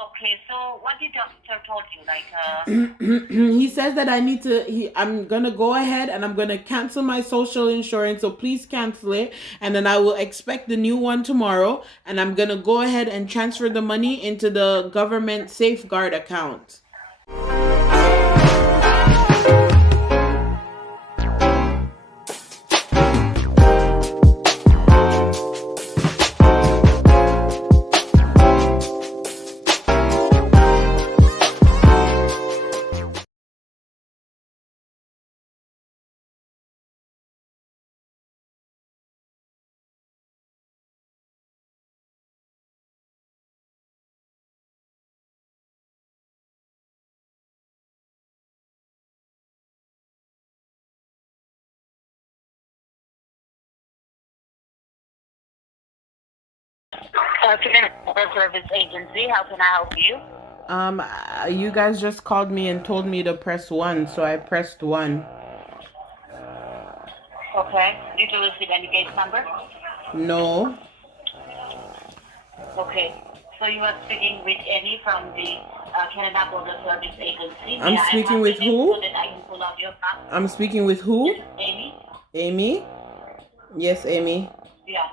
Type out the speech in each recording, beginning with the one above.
Okay, so what did doctor told you? He says that I'm gonna go ahead and I'm gonna cancel my social insurance, so please cancel it, and then I will expect the new one tomorrow, and I'm gonna go ahead and transfer the money into the government safeguard account. Canada Service Agency, how can I help you? You guys just called me and told me to press one, so I pressed one. Okay, did you receive any case number? No. Okay, so you are speaking with Amy from the Canada Border Service Agency. May I'm I speaking have your with name so who? that I can pull out your file? I'm speaking with Yes, who? Amy? Amy? Yes, Amy. Yeah.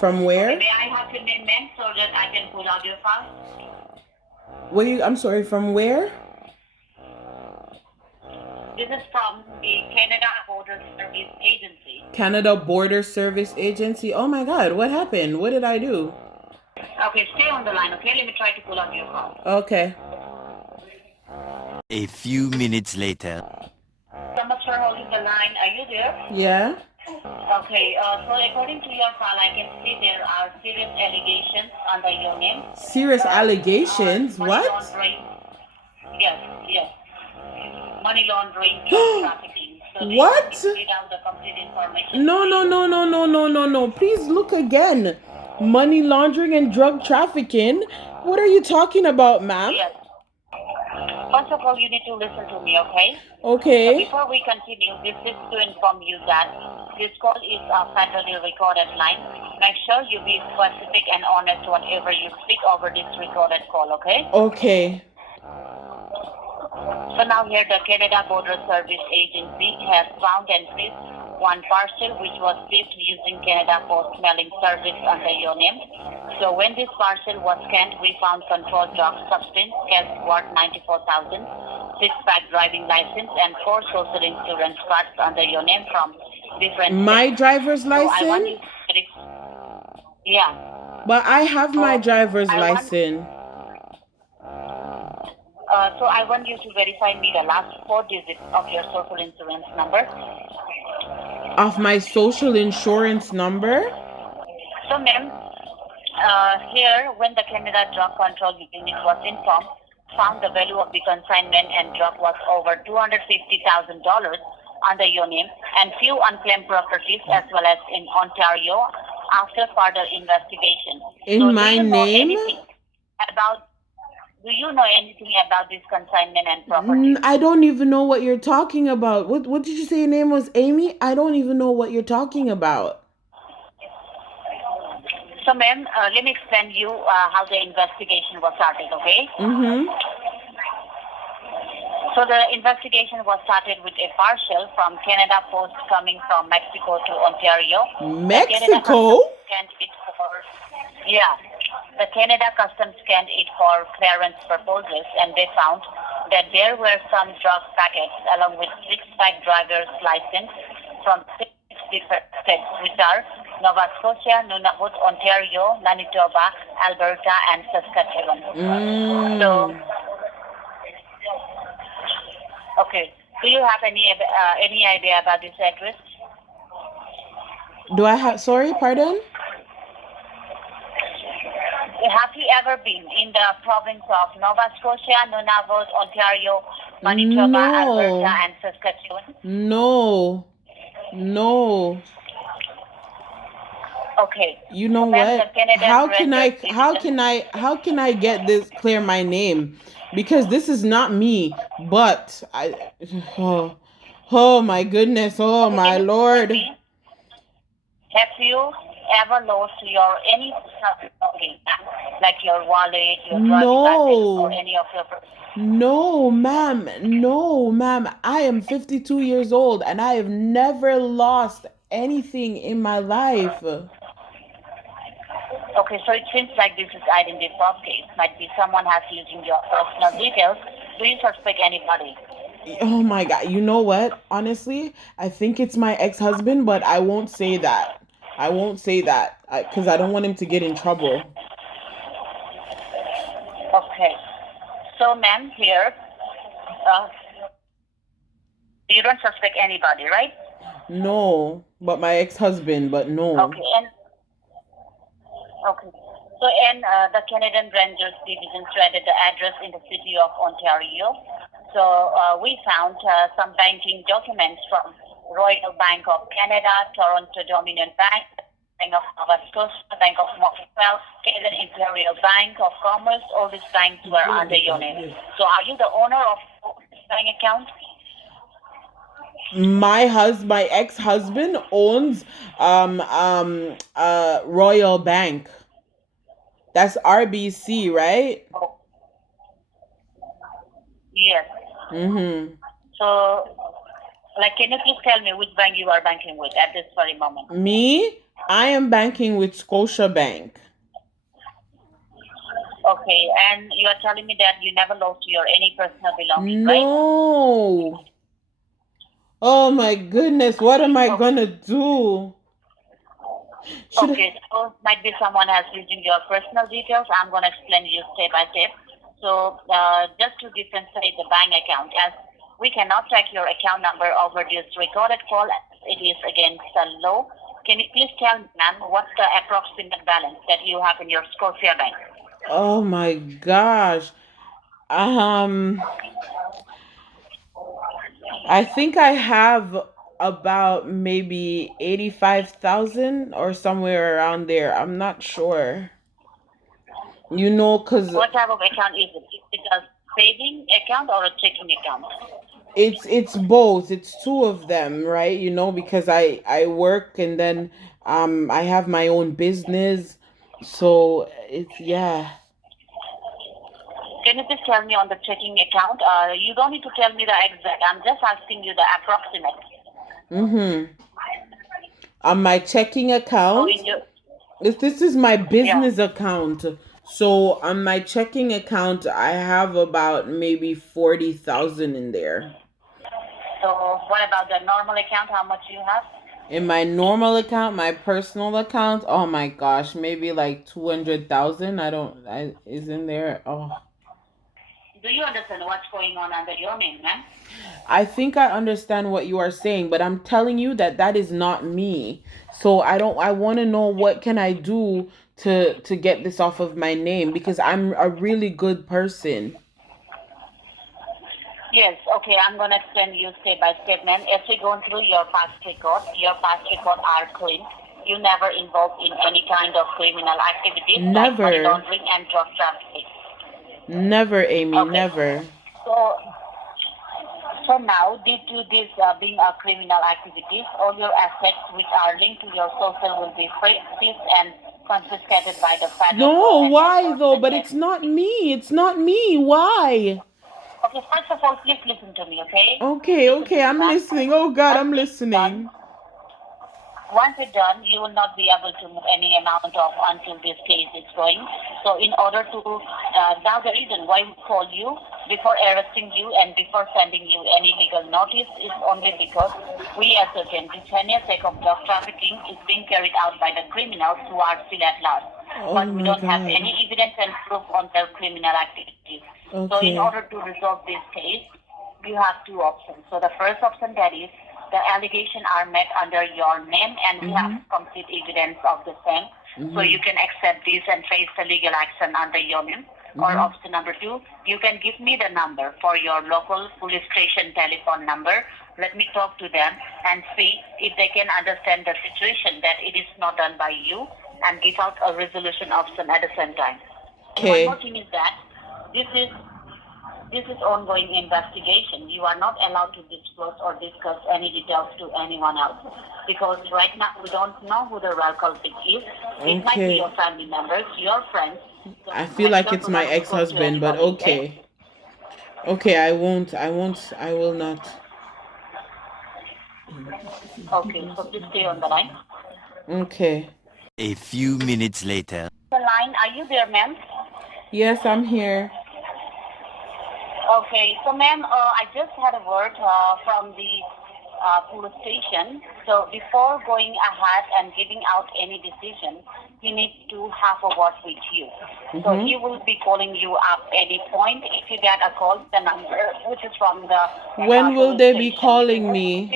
From Okay, where? may I have your name, ma'am, so that I can pull out your file? I'm sorry, from where? This is from the Canada Border Service Agency. Canada Border Service Agency. Oh my God, what happened? What did I do? Okay, stay on the line, okay? Let me try to pull out your file. Okay. A few minutes later. So much for holding the line. Are you there? Yeah? Okay, so according to your file, I can see there are serious allegations under your name. Serious These are allegations? money What? laundering. Yes, yes. Money laundering, drug trafficking. So do you want me What? to read out the complete information No, to no, you? no, no, no, no, no, no. Please look again. Money laundering and drug trafficking? What are you talking about, ma'am? Yes. First of all, you need to listen to me, okay? So Okay. before we continue, this is to inform you that this call is a federally recorded line. Make sure you be specific and honest whatever you speak over this recorded call, okay? Okay. So now here the Canada Border Service Agency has found and seized one parcel which was seized using Canada Post mailing service under your name. So when this parcel was scanned, we found controlled drug substance, cash worth 94,000, six-pack driving license, and four social insurance cards under your name from different My states. driver's So I want license? you to, yeah. But I have my So driver's I want license. So I want you to verify me the last four digits of your social insurance number. Of my social insurance number? So, ma'am, here when the Canada Drug Control Unit was informed, found the value of the consignment and drug was over $250,000 under your name and few unclaimed properties as well as in Ontario after further investigation. So, In my name? about do you know anything about this consignment and properties? I don't even know what you're talking about. What did you say your name was, Amy? I don't even know what you're talking about. So, ma'am, let me explain you how the investigation was started, okay? Mm-hmm. So the investigation was started with a parcel from Canada Post coming from Mexico to Ontario. The Canada Mexico? Customs scanned it for, yeah, the Canada Customs scanned it for clearance purposes, and they found that there were some drug packets along with six-pack driver's license from six different states, which are Nova Scotia, Nunavut, Ontario, Manitoba, Alberta, and Saskatchewan. So, Mm. okay. Do you have any idea about this address? Do I have, sorry, pardon? Have you ever been in the province of Nova Scotia, Nunavut, Ontario, Manitoba, Alberta, No. and Saskatchewan? No. No. Okay. You know So, ma'am, the what? Canadian How can rendered I how citizen. can I how can I get this clear my name? Because this is not me, but I oh my goodness, oh Okay, can my you explain Lord. me? Have you? ever lost your any personal belongings, like your wallet, your driving license, or No. any of your No, ma'am. No, ma'am. I am 52 years old and I have never lost anything in my life. Okay, so it seems like this is identity theft case. Might be someone has using your personal details. Do you suspect anybody? Oh my God. You know what? Honestly, I think it's my ex-husband, but I won't say that. I won't say that because I don't want him to get in trouble. Okay. So, ma'am, here, uh, you don't suspect anybody, right? No, but my ex-husband, but no. Okay, and okay. So, and the Canadian Rangers Division shredded the address in the city of Ontario. So, we found some banking documents from Royal Bank of Canada, Toronto Dominion Bank, Bank of Nova Scotia, Bank of Montreal, Canadian Imperial Bank of Commerce. All these banks were under your name. So, are you the owner of this bank account? My ex-husband owns Royal Bank. That's RBC, right? Oh, yes. Mhm. So, like, can you please tell me which bank you are banking with at this very moment? Me, I am banking with Scotia Bank. Okay, and you are telling me that you never lost your any personal belongings, right? No. Oh my goodness, what am I gonna do? Should Okay, so might be someone has using your personal details. I'm gonna explain you step by step. So just to differentiate the bank account, as we cannot track your account number over this recorded call, it is against the law. Can you please tell me, ma'am, what's the approximate balance that you have in your Scotia Bank? Oh my gosh. Um I think I have about maybe 85,000 or somewhere around there. I'm not sure. You know, cuz What type of account is it? Is it a saving account or a checking account? it's both. It's two of them, right? You know, because I work and then I have my own business. So it's yeah. Can you just tell me on the checking account? You don't need to tell me the exact. I'm just asking you the approximate. Mhm. On my checking So account, in your this is my yeah. business account. So on my checking account, I have about maybe 40,000 in there. So what about the normal account? How much you have? In my normal account, my personal account, oh my gosh, maybe like 200,000. I is in there. Oh, Do you understand what's going on under your name, ma'am? I think I understand what you are saying, but I'm telling you that that is not me. So I want to know what can I do to get this off of my name because I'm a really good person. Yes. Okay. I'm gonna explain you step by step, ma'am. As we go through your past record are clean. You never involved in any kind of criminal activities like money Never. laundering and drug trafficking. Never, Amy, Okay. never. So So now, due to this being a criminal activities, all your assets which are linked to your social will be seized and confiscated by the federal No, law and why though? enforcement But it's agencies. not me. It's not me. Why? Okay, first of all, please listen to me, okay? Okay, Listen to okay, me, I'm ma'am. listening. Oh God, Once I'm it's done, listening. Once it's done, you will not be able to move any amount of until this case is going. So in order to, now the reason why we call you before arresting you and before sending you any legal notice is only because we ascertain this heinous act of drug trafficking is being carried out by the criminals who are still at large. Oh But we my don't have God. any evidence and proof on their criminal activities. So in Okay. order to resolve this case, you have two options. So the first option that is the allegations are met under your name and we have Mhm. complete evidence of the same. So Mhm. you can accept this and face the legal action under your name. Or Mhm. option number two, you can give me the number for your local police station telephone number. Let me talk to them and see if they can understand the situation that it is not done by you and give out a resolution option at the same time. And one more Okay. thing is that this is this is ongoing investigation. You are not allowed to disclose or discuss any details to anyone else because right now we don't know who the real culprit is. It might be Okay. your family members, your friends. So I feel make like sure it's to my not disclose to ex-husband, but anybody, okay. Okay, I won't. I will not. Okay, so please stay on the line. Okay. A few minutes later. The line, are you there, ma'am? Yes, I'm here. Okay, so ma'am, I just had a word from the police station. So before going ahead and giving out any decision, he needs to have a word with you. So he will be calling you up any point. If you get a call, the number which is from the When will police they be station. calling me?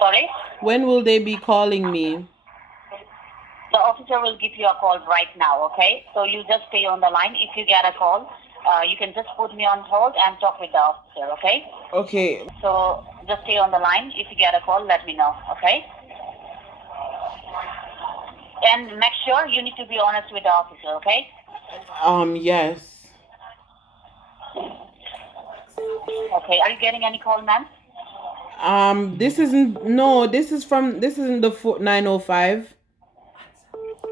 Sorry? When will they be calling me? The officer will give you a call right now, okay? So you just stay on the line. If you get a call, you can just put me on hold and talk with the officer, okay? Okay. So just stay on the line. If you get a call, let me know, okay? And make sure you need to be honest with the officer, okay? Yes. Okay, are you getting any call, ma'am? This isn't the 905.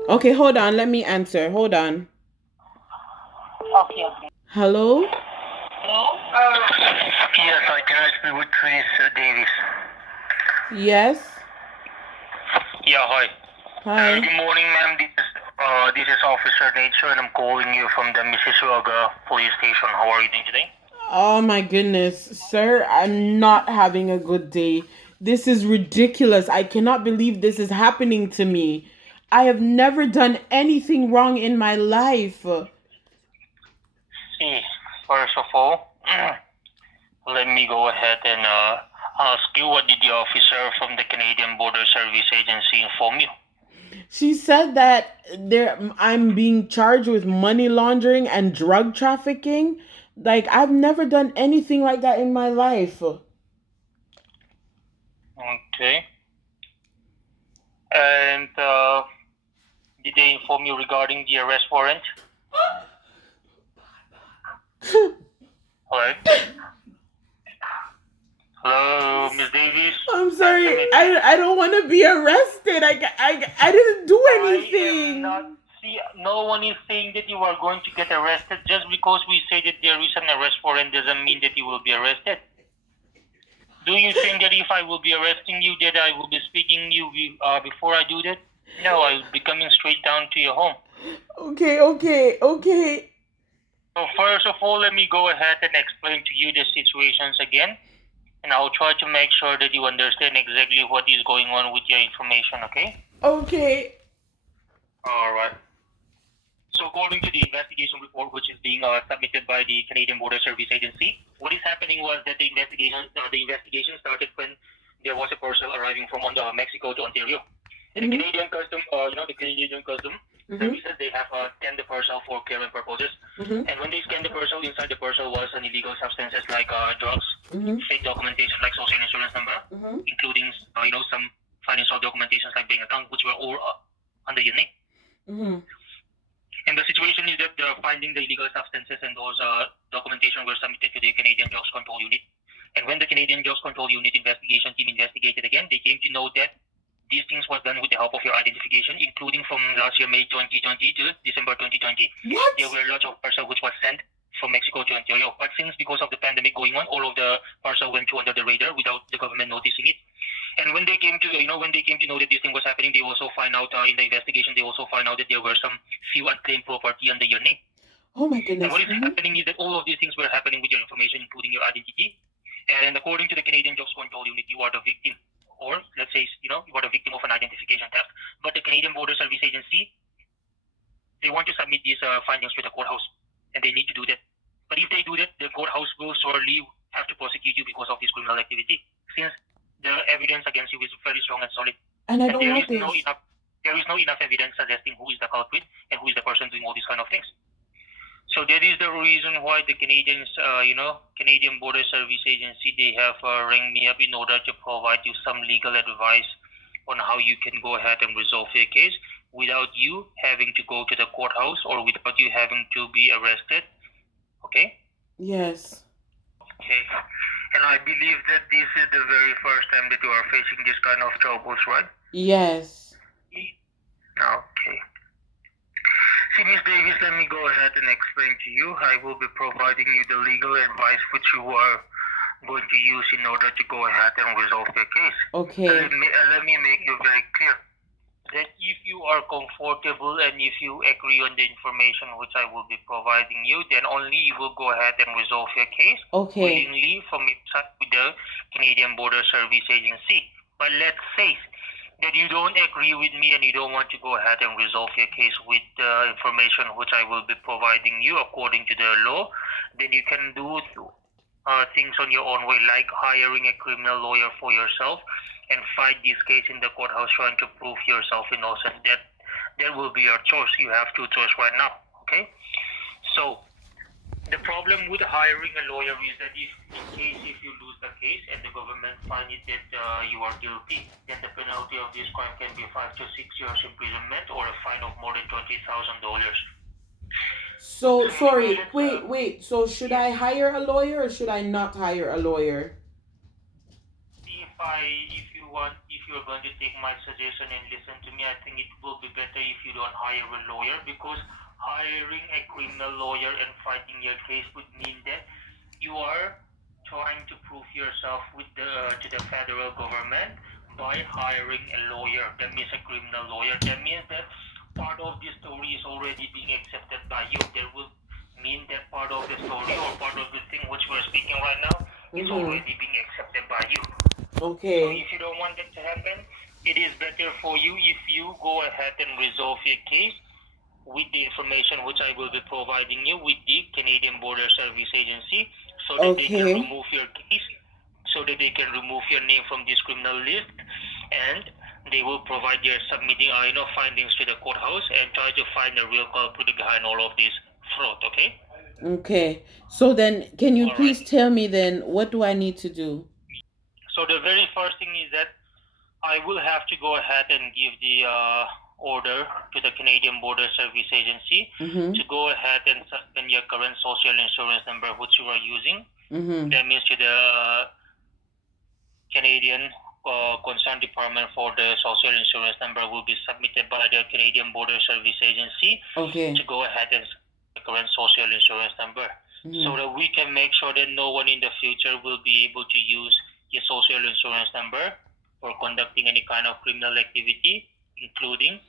Okay, hold on. Let me answer. Hold on. Okay, okay. Hello? Yes, I can speak with Chris Davis. Yes. Yeah, hi. Hi. Good morning, ma'am. This is Officer Nature, and I'm calling you from the Mississauga Police Station. How are you doing today? Oh my goodness, sir, I'm not having a good day. This is ridiculous. I cannot believe this is happening to me. I have never done anything wrong in my life. See, first of all, let me go ahead and ask you, what did the officer from the Canadian Border Service Agency inform you? She said that I'm being charged with money laundering and drug trafficking. Like, I've never done anything like that in my life. Okay. And did they inform you regarding the arrest warrant? Hello? Hello, Miss Davis? I'm sorry. I don't want to be arrested. I didn't do anything. No one is saying that you are going to get arrested. Just because we say that there is an arrest warrant doesn't mean that you will be arrested. Do you think that if I will be arresting you, that I will be speaking to you before I do that? No, I will be coming straight down to your home. Okay. So first of all, let me go ahead and explain to you the situations again. And I'll try to make sure that you understand exactly what is going on with your information, okay? Okay. Alright. So according to the investigation report, which is being submitted by the Canadian Border Service Agency, what is happening was that the investigation started when there was a parcel arriving from Mexico to Ontario. And the Canadian Custom, the Canadian Custom Services, they have scanned the parcel for clearance purposes. And when they scanned the parcel, inside the parcel was an illegal substances like drugs, fake documentation like social insurance number, including some financial documentations like bank account, which were all under your name. And the situation is that finding the illegal substances and those documentation were submitted to the Canadian Drugs Control Unit. And when the Canadian Drugs Control Unit investigation team investigated again, they came to know that these things was done with the help of your identification, including from last year, May 2020 to December 2020. What? There were lots of parcels which was sent from Mexico to Ontario. But since because of the pandemic going on, all of the parcel went through under the radar without the government noticing it. And when they came to know that this thing was happening, they also find out in the investigation, they also find out that there were some few unclaimed property under your name. Oh my goodness. And what is happening is that all of these things were happening with your information, including your identity. And according to the Canadian Drugs Control Unit, you are the victim, or let's say, you are the victim of an identification theft. But the Canadian Border Service Agency, they want to submit these findings to the courthouse, and they need to do that. But if they do that, the courthouse will surely have to prosecute you because of this criminal activity, since the evidence against you is very strong and solid. And I don't there want is this. There is no enough evidence suggesting who is the culprit and who is the person doing all these kind of things. So that is the reason why the Canadian Border Service Agency, they have rang me up in order to provide you some legal advice on how you can go ahead and resolve your case without you having to go to the courthouse or without you having to be arrested. Okay? Yes. Okay. And I believe that this is the very first time that you are facing this kind of troubles, right? Yes. Okay. See, Ms. Davis, let me go ahead and explain to you. I will be providing you the legal advice which you are going to use in order to go ahead and resolve your case. Okay. Let me make you very clear that if you are comfortable and if you agree on the information which I will be providing you, then only you will go ahead and resolve your case Okay. willingly from your side with the Canadian Border Service Agency. But let's say that you don't agree with me and you don't want to go ahead and resolve your case with the information which I will be providing you according to the law, then you can do things on your own way, like hiring a criminal lawyer for yourself and fight this case in the courthouse trying to prove yourself innocent. That will be your choice. You have two choices right now. Okay? So the problem with hiring a lawyer is that if you lose the case and the government finds it that you are guilty, then the penalty of this crime can be 5 to 6 years imprisonment or a fine of more than $20,000. So sorry, wait. So should I hire a lawyer or should I not hire a lawyer? If you're going to take my suggestion and listen to me, I think it will be better if you don't hire a lawyer, because hiring a criminal lawyer and fighting your case would mean that you are trying to prove yourself to the federal government by hiring a lawyer. That means a criminal lawyer. That means that part of the story is already being accepted by you. That will mean that part of the story or part of the thing which we're speaking right now is already being accepted by you. So Okay. if you don't want that to happen, it is better for you if you go ahead and resolve your case with the information which I will be providing you with the Canadian Border Service Agency, so that they can Okay. remove your case, so that they can remove your name from this criminal list, and they will provide their submitting findings to the courthouse and try to find the real culprit behind all of this fraud. Okay? Okay. So then, can you All right. please tell me then what do I need to do? So the very first thing is that I will have to go ahead and give the order to the Canadian Border Service Agency Mm-hmm. to go ahead and suspend your current social insurance number which you are using. Mm-hmm. That means to the Canadian Concerned Department for the social insurance number will be submitted by the Canadian Border Service Agency Okay. to go ahead and the current social insurance number, so that we can make sure that no one in the future will be able to use your social insurance number for conducting any kind of criminal activity, including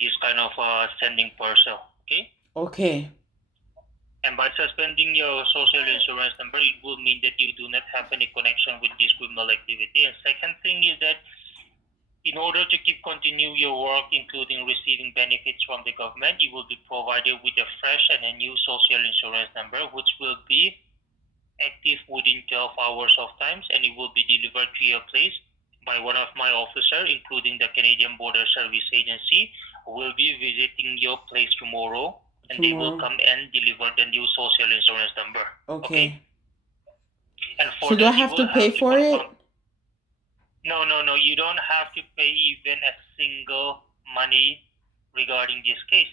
this kind of sending parcel. Okay? Okay. And by suspending your social insurance number, it will mean that you do not have any connection with this criminal activity. And second thing is that in order to continue your work, including receiving benefits from the government, you will be provided with a fresh and a new social insurance number, which will be active within 12 hours of times, and it will be delivered to your place by one of my officers, including the Canadian Border Service Agency, who will be visiting your place tomorrow, and they will come and deliver the new social insurance number. Okay. And for So do I that, you have to will pay have to for it? confirm. No. You don't have to pay even a single money regarding this case.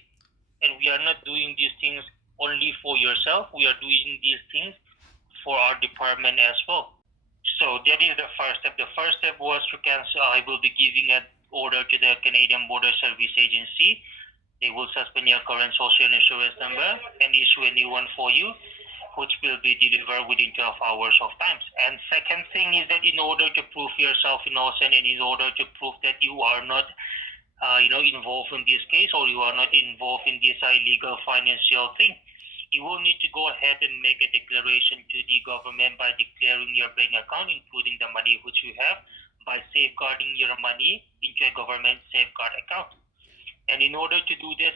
And we are not doing these things only for yourself. We are doing these things for our department as well. So that is the first step. The first step was to cancel. I will be giving an order to the Canadian Border Service Agency. They will suspend your current social insurance number and issue a new one for you, which will be delivered within 12 hours of times. And second thing is that in order to prove yourself innocent and in order to prove that you are not involved in this case, or you are not involved in this illegal financial thing, you will need to go ahead and make a declaration to the government by declaring your bank account, including the money which you have, by safeguarding your money into a government safeguard account. And in order to do this,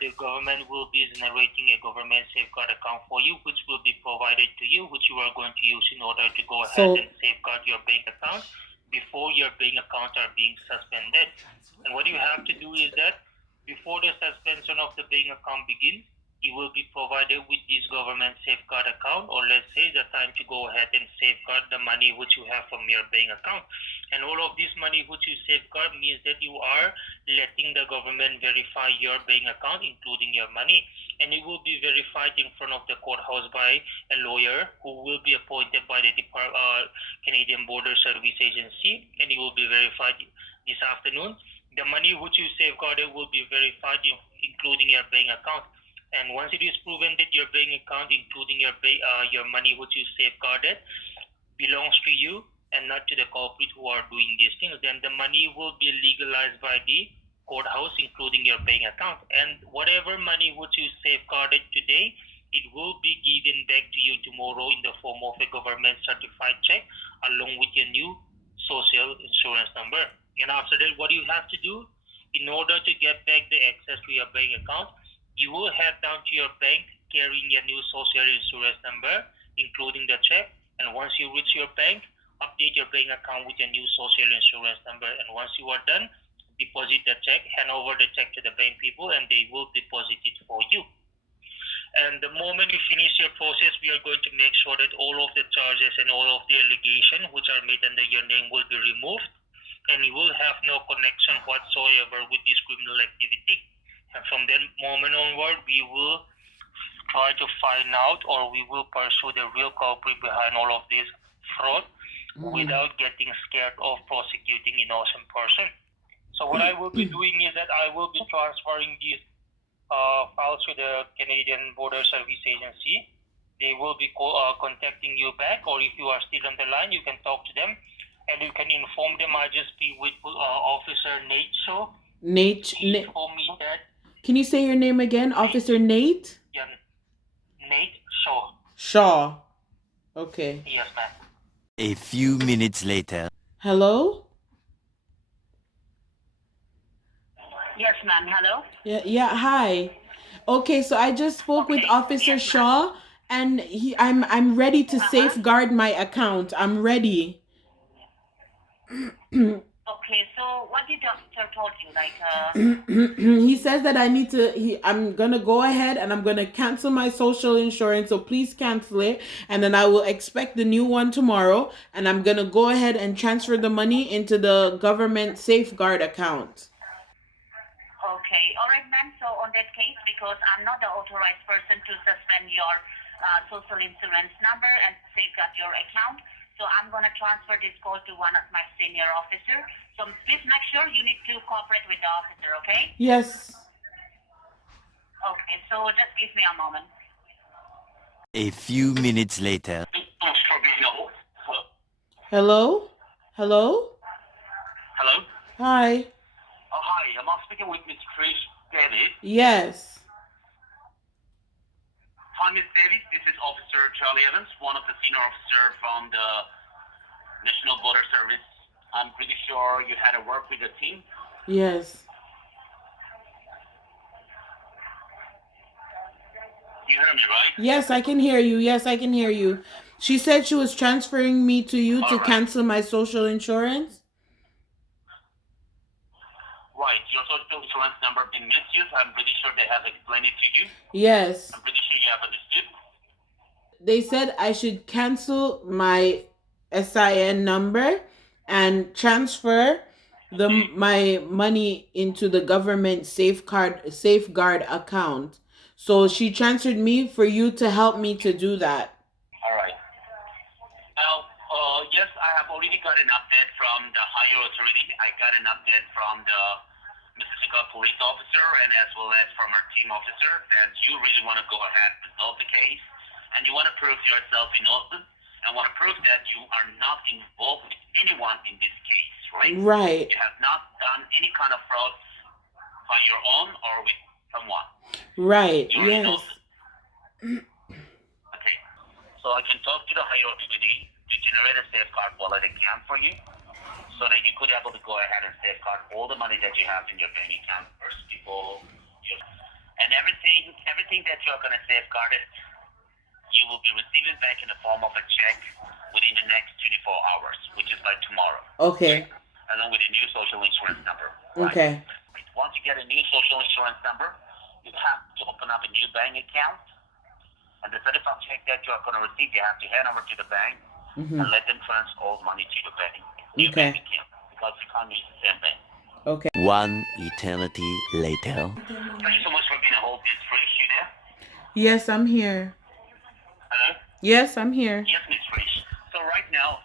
the government will be generating a government safeguard account for you, which will be provided to you, which you are going to use in order to go ahead and safeguard your bank account before your bank accounts are being suspended. And what you have to do is that before the suspension of the bank account begins, you will be provided with this government safeguard account, or let's say the time to go ahead and safeguard the money which you have from your bank account. And all of this money which you safeguard means that you are letting the government verify your bank account, including your money. And it will be verified in front of the courthouse by a lawyer who will be appointed by the Canadian Border Service Agency, and it will be verified this afternoon. The money which you safeguarded will be verified, including your bank account. And once it is proven that your bank account, including your money which you safeguarded, belongs to you and not to the culprit who are doing these things, then the money will be legalized by the courthouse, including your bank account. And whatever money which you safeguarded today, it will be given back to you tomorrow in the form of a government certified check along with your new social insurance number. And after that, what you have to do in order to get back the access to your bank account, you will head down to your bank carrying your new social insurance number, including the check. And once you reach your bank, update your bank account with your new social insurance number. And once you are done, deposit the check, hand over the check to the bank people, and they will deposit it for you. And the moment you finish your process, we are going to make sure that all of the charges and all of the allegations which are made under your name will be removed, and you will have no connection whatsoever with this criminal activity. And from that moment onward, we will try to find out, or we will pursue the real culprit behind all of this fraud without getting scared of prosecuting innocent person. So what I will be doing is that I will be transferring these files to the Canadian Border Service Agency. They will be contacting you back, or if you are still on the line, you can talk to them and you can inform them. I just be with Officer Nate Shaw. He told me that. Can you say your name again? Officer Nate? Yeah, Nate Shaw. Shaw. Okay. Yes, ma'am. A few minutes later. Hello? Yes, ma'am. Hello? Yeah, hi. Okay, so I just spoke with Officer Yes, ma'am. Shaw, and I'm ready to safeguard my account. I'm ready. Okay, so what did doctor told you? He says that I'm gonna go ahead and I'm gonna cancel my social insurance, so please cancel it, and then I will expect the new one tomorrow, and I'm gonna go ahead and transfer the money into the government safeguard account. Okay, all right, ma'am. So on that case, because I'm not the authorized person to suspend your social insurance number and safeguard your account, so I'm going to transfer this call to one of my senior officers. So please make sure you need to cooperate with the officer, okay? Yes. Okay, so just give me a moment. A few minutes later. Hello? Hello? Hello? Hi. Oh, hi. Am I speaking with Miss Trish Davis? Yes. Hi, Miss Davis. This is Officer Charlie Evans, one of the senior officers from the National Border Service. I'm pretty sure you had a work with the team. Yes. You heard me, right? Yes, I can hear you. Yes, I can hear you. She said she was transferring me to you to Alright. cancel my social insurance. Right. Your social insurance number been misused. I'm pretty sure they have explained it to you. Yes. I'm pretty sure you have understood. They said I should cancel my SIN number and transfer my money into the government safeguard account. So she transferred me for you to help me to do that. All right. Now, yes, I have already got an update from the higher authority. I got an update from the Mississauga police officer and as well as from our team officer that you really want to go ahead and resolve the case and you want to prove yourself innocent and want to prove that you are not involved with anyone in this case, right? Right. You have not done any kind of fraud by your own or with someone. Right. You're Yes. innocent. Okay. So I can talk to the higher authority to generate a safeguard wallet account for you so that you could be able to go ahead and safeguard all the money that you have in your bank account first before you and everything that you're going to safeguard it, you will be receiving back in the form of a check within the next 24 hours, which is by tomorrow. Okay. Along with a new social insurance number. Right? Okay. Once you get a new social insurance number, you have to open up a new bank account, and the certified check that you are going to receive, you have to hand over to the bank and let them transfer all the money to your bank, new Okay. bank account, because you can't use the same bank. Okay. One eternity later. Thank you so much for being a whole piece. Rich, you there? Yes, I'm here. Hello? Yes, I'm here. Yes, Miss Rich. So right now,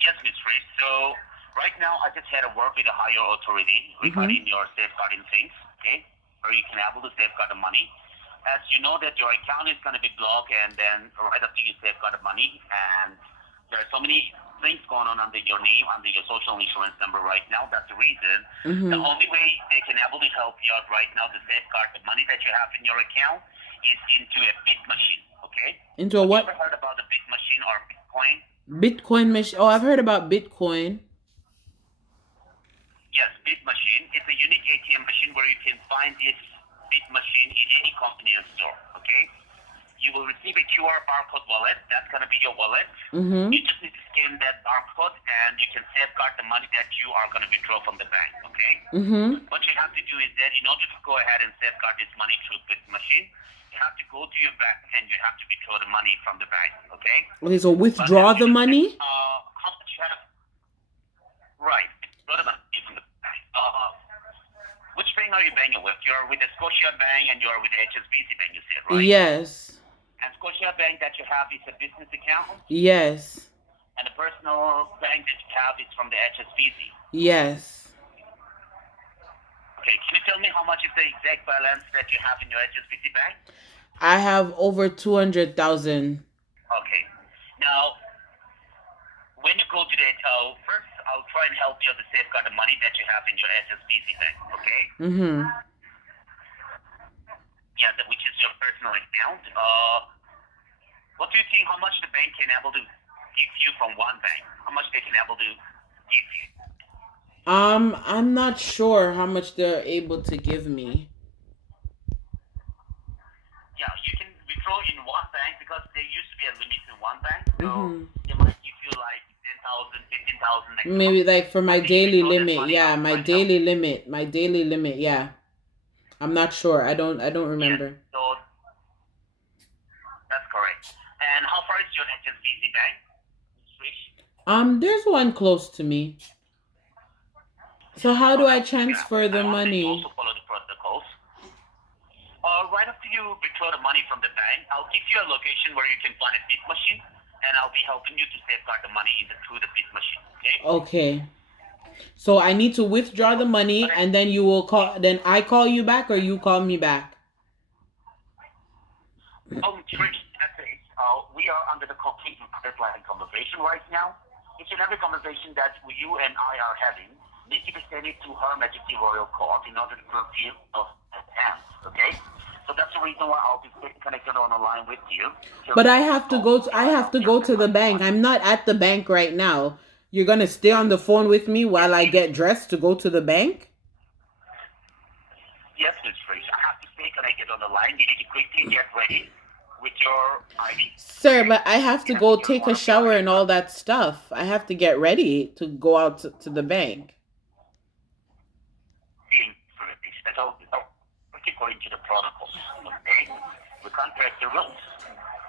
yes, Miss Rich. So right now, I just had a word with a higher authority regarding your safeguarding things, okay? Where you can able to safeguard the money. As you know that your account is going to be blocked, and then right after you safeguard the money, and there are so many things going on under your name, under your social insurance number right now. That's the reason. The only way they can able to help you out right now to safeguard the money that you have in your account is into a bit machine, okay? Into a Have what? you ever heard about the bit machine or Bitcoin? Bitcoin machine. Oh, I've heard about Bitcoin. Yes, bit machine. It's a unique ATM machine where you can find this bit machine in any convenience store, okay? You will receive a QR barcode wallet. That's going to be your wallet. You just need to scan that barcode, and you can safeguard the money that you are going to withdraw from the bank, okay? What you have to do is that in order to go ahead and safeguard this money through bit machine, you have to go to your bank and you have to withdraw the money from the bank, okay? Okay, so withdraw the money? How much you have? Right, withdraw the money from the bank. Which bank are you banking with? You're with the Scotia Bank and you're with the HSBC Bank, you said, right? Yes. And Scotia Bank that you have is a business account, Yes. and the personal bank that you have is from the HSBC. Yes. Okay, can you tell me how much is the exact balance that you have in your HSBC bank? I have over 200,000. Okay. Now, when you go to the first, I'll try and help you to safeguard the money that you have in your HSBC bank, okay? Yeah, which is your personal account. What do you think? How much the bank can able to give you from one bank? How much they can able to give you? I'm not sure how much they're able to give me. Yeah, you can withdraw in one bank because there used to be a limit in one bank. So they might give you like 10,000, 15,000. Maybe like for my But if you daily withdraw that limit. money Yeah, out my right now- daily limit. My daily limit, yeah. I'm not sure. I don't remember. Yes, so that's correct. And how far is your HSBC bank? There's one close to me. So how do I transfer the I want you to money? also follow the protocols. Right after you withdraw the money from the bank, I'll give you a location where you can find a bit machine, and I'll be helping you to safeguard the money through the bit machine. Okay? Okay. So I need to withdraw the money and then you will call then I call you back or you call me back? Trish, we are under the complete deadline conversation right now. Each and every conversation that you and I are having needs to be sent to Her Majesty Royal Court in order to fulfill of hands. Okay? So that's the reason why I'll be connected on the line with you. But I have to go to the bank. I'm not at the bank right now. You're going to stay on the phone with me while I get dressed to go to the bank? Yes, Ms. Trish. I have to stay connected on the line. You need to quickly get ready with your ID. Sir, but I have to go take a shower and all that stuff. I have to get ready to go out to the bank. That's all according to the protocols. Okay? We can't break the rules.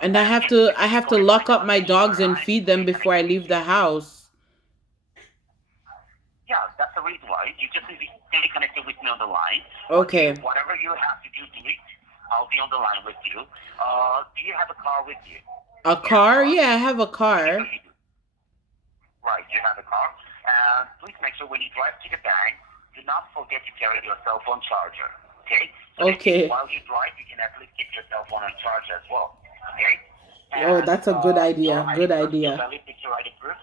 And I have to lock up my dogs and feed them before I leave the house. Yeah, that's the reason why. You just need to stay connected with me on the line. Okay. Whatever you have to do to it, I'll be on the line with you. Do you have a car with you? A car? Yeah, I have a car. Right, you have a car. Please make sure when you drive to the bank, do not forget to carry your cell phone charger. Okay? So Okay. While you drive, you can at least keep your cell phone on charge as well. Okay? Oh, that's a good idea. Good Your idea. valid picture ID proof.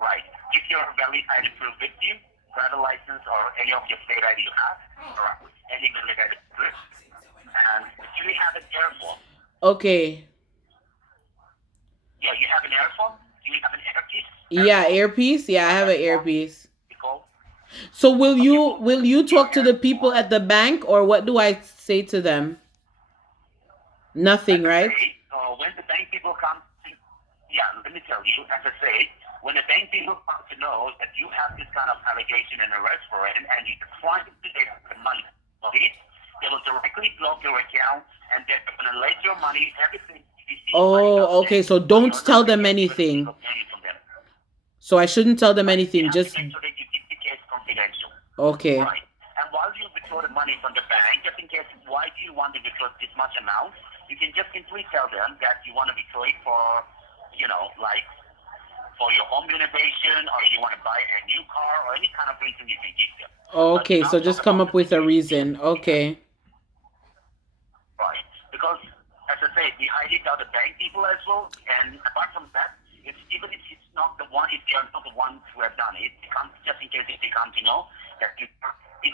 Right. If your valid ID proof with you, driver license or any of your state ID you have, or any valid ID proof. And do you have an earphone? Okay. Yeah, you have an earphone? Do you have an earpiece? Yeah, earpiece? Yeah, I have an earpiece. Nicole? So will you talk to the people at the bank or what do I say to them? Nothing, right? When the bank people come, let me tell you, as I say, when the bank people come to know that you have this kind of allegation and arrest for it, and you're trying to get the money of it, they will directly block your account, and they're going to let your money, everything. Oh, okay. So don't tell them anything. So I shouldn't tell them anything. Just make sure that you keep the case confidential. okay. Right. And while you withdraw the money from the bank, just in case, why do you want to withdraw this much amount? You can just simply tell them that you want to withdraw it for, like for your home renovation, or you want to buy a new car, or any kind of reason you can give them. Okay, so just come up with a reason. Okay. Right. Because, as I say, we highly doubt the bank people as well. And apart from that, even if it's not the one, if they are not the ones who have done it, just in case if they come to know that this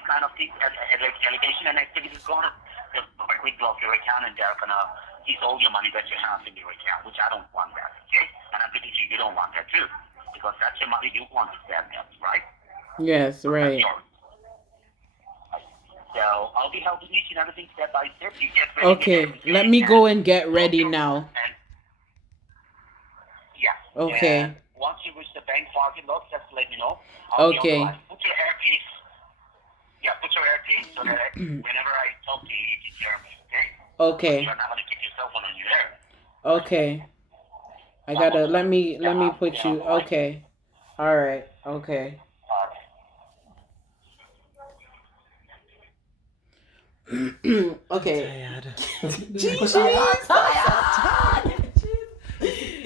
kind of thing, allegation and activity is going on, they'll quickly block your account and they're going to seize all your money that you have in your account, which I don't want that, okay? And I'm pretty sure you don't want that too, because that's your money you want to spend, right? Yes, right. So I'll be helping you in everything step by step. You get ready. Okay, let me go and get ready now. Yeah. Okay. And once you reach the bank parking lot, just let me know. Okay. Put your earpiece. Yeah, put your earpiece so that whenever I talk to you, you can hear me. Okay. Okay. You're not gonna keep your cell phone on your ear. Okay. I gotta let me put you. Okay. All right. Okay. Okay. Okay.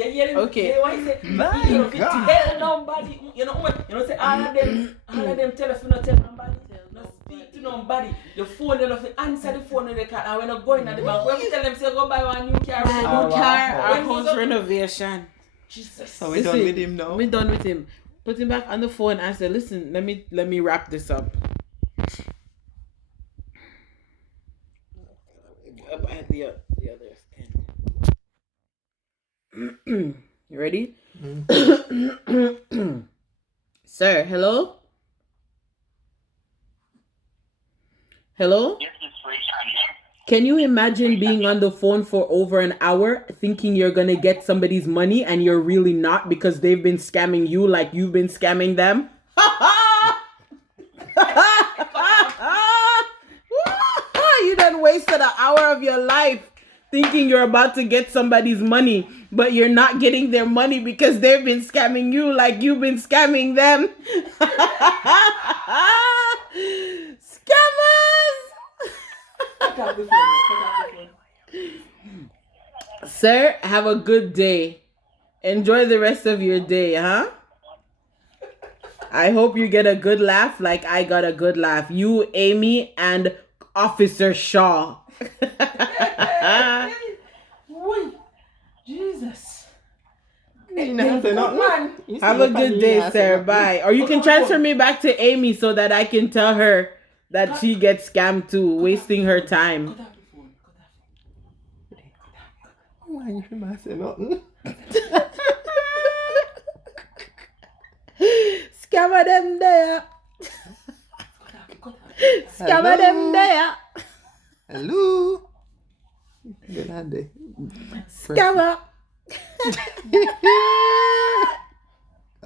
You know, tell nobody. You know, say all of them telephone, not tell nobody. No speak to nobody. The phone, they don't answer the phone in the car. And when you go in at the bank, when you tell them, say, go buy one new car. Our house renovation. Jesus. So we're done with him now. We're done with him. Put him back on the phone and say, listen, let me wrap this up. Up at the other end. You ready? Sir, hello? Hello? Yes, Miss Rich, I'm here. Can you imagine being on the phone for over an hour thinking you're gonna get somebody's money and you're really not because they've been scamming you like you've been scamming them? You done wasted an hour of your life thinking you're about to get somebody's money, but you're not getting their money because they've been scamming you like you've been scamming them. Scammers! Sir, have a good day. Enjoy the rest of your day, huh? I hope you get a good laugh like I got a good laugh. You, Amy, and Officer Shaw. Wait, Jesus. Have a good day, sir. Bye. Or you can transfer me back to Amy so that I can tell her that she gets scammed too, wasting her time. Why you must say nothing? Scammer them there. Scammer them there. Hello. Good handy. Scammer.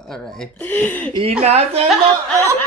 All right. He not say nothing.